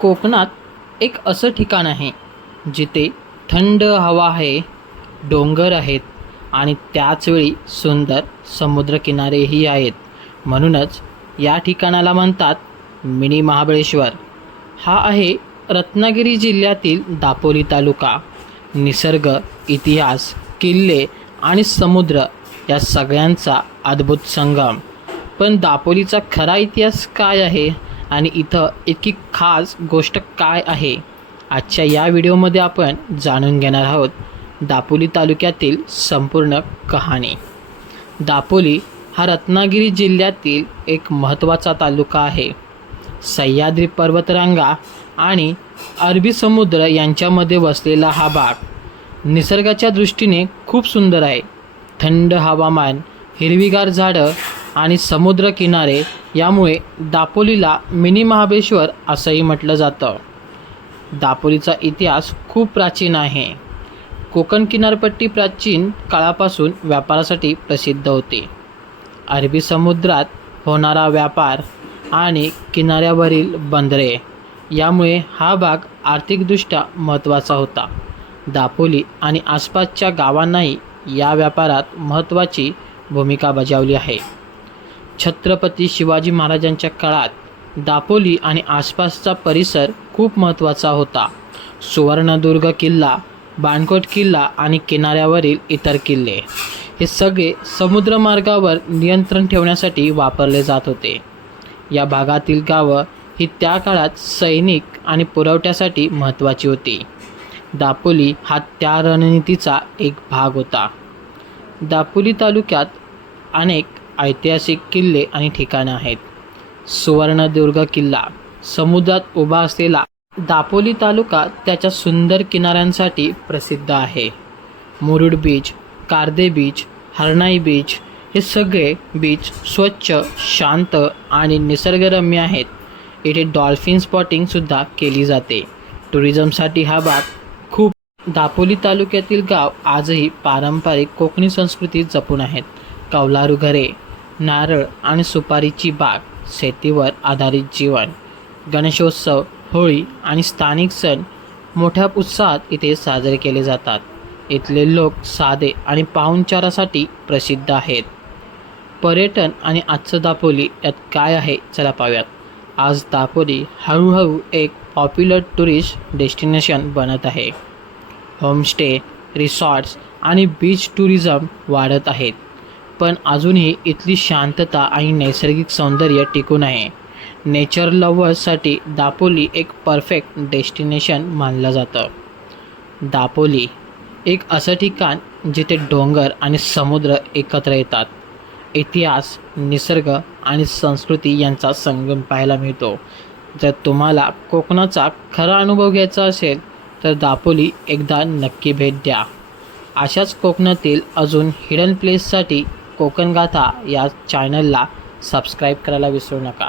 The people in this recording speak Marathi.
कोकणात एक असं ठिकाण आहे जिथे थंड हवा आहे, डोंगर आहेत आणि त्याचवेळी सुंदर समुद्रकिनारेही आहेत. म्हणूनच या ठिकाणाला म्हणतात मिनी महाबळेश्वर. हा आहे रत्नागिरी जिल्ह्यातील दापोली तालुका. निसर्ग, इतिहास, किल्ले आणि समुद्र या सगळ्यांचा अद्भुत संगम. पण दापोलीचा खरा इतिहास काय आहे आणि इथं इतकी खास गोष्ट काय आहे, आजच्या या व्हिडिओमध्ये आपण जाणून घेणार आहोत. दापोली तालुक्यातील संपूर्ण कहाणी. दापोली हा रत्नागिरी जिल्ह्यातील एक महत्त्वाचा तालुका आहे. सह्याद्री पर्वतरांगा आणि अरबी समुद्र यांच्यामध्ये वसलेला हा भाग निसर्गाच्या दृष्टीने खूप सुंदर आहे. थंड हवामान, हिरवीगार झाडं आणि समुद्रकिनारे यामुळे दापोलीला मिनी महाबळेश्वर असंही म्हटलं जातं. दापोलीचा इतिहास खूप प्राचीन आहे. कोकण किनारपट्टी प्राचीन काळापासून व्यापारासाठी प्रसिद्ध होती. अरबी समुद्रात होणारा व्यापार आणि किनाऱ्यावरील बंदरे यामुळे हा भाग आर्थिकदृष्ट्या महत्त्वाचा होता. दापोली आणि आसपासच्या गावांनाही या व्यापारात महत्त्वाची भूमिका बजावली आहे. छत्रपती शिवाजी महाराजांच्या काळात दापोली आणि आसपासचा परिसर खूप महत्त्वाचा होता. सुवर्णदुर्ग किल्ला, बाणकोट किल्ला आणि किनाऱ्यावरील इतर किल्ले हे सगळे समुद्रमार्गावर नियंत्रण ठेवण्यासाठी वापरले जात होते. या भागातील गावं ही त्या काळात सैनिक आणि पुरवठ्यासाठी महत्त्वाची होती. दापोली हा त्या रणनीतीचा एक भाग होता. दापोली तालुक्यात अनेक ऐतिहासिक किल्ले आणि ठिकाणं आहेत. सुवर्णदुर्ग किल्ला समुद्रात उभा असलेला दापोली तालुका त्याच्या सुंदर किनाऱ्यांसाठी प्रसिद्ध आहे. Murud beach, कारदे beach, Harnai beach हे सगळे बीच स्वच्छ, शांत आणि निसर्गरम्य आहेत. इथे डॉल्फिन स्पॉटिंगसुद्धा केली जाते. टुरिझमसाठी हा भाग खूप. दापोली तालुक्यातील गाव आजही पारंपरिक कोकणी संस्कृती जपून आहेत. कौलारू घरे, नारळ आणि सुपारीची बाग, शेतीवर आधारित जीवन, गणेशोत्सव, होळी आणि स्थानिक सण मोठ्या उत्साहात इथे साजरे केले जातात. इथले लोक साधे आणि पाहुणचारासाठी प्रसिद्ध आहेत. पर्यटन आणि आजचं दापोली यात काय आहे चला पाहूयात. आज दापोली हळूहळू एक पॉप्युलर टुरिस्ट डेस्टिनेशन बनत आहे. होमस्टे, रिसॉर्ट्स आणि बीच टुरिझम वाढत आहेत. पण अजूनही इथली शांतता आणि नैसर्गिक सौंदर्य टिकून आहे. नेचर लव्हर्ससाठी दापोली एक परफेक्ट डेस्टिनेशन मानलं जातं. दापोली एक असं ठिकाण जिथे डोंगर आणि समुद्र एकत्र येतात. इतिहास, निसर्ग आणि संस्कृती यांचा संगम पाहायला मिळतो. जर तुम्हाला कोकणाचा खरा अनुभव घ्यायचा असेल तर दापोली एकदा नक्की भेट द्या. अशाच कोकणातील अजून हिडन प्लेससाठी कोकण गाथा या चॅनलला सबस्क्राईब करायला विसरू नका.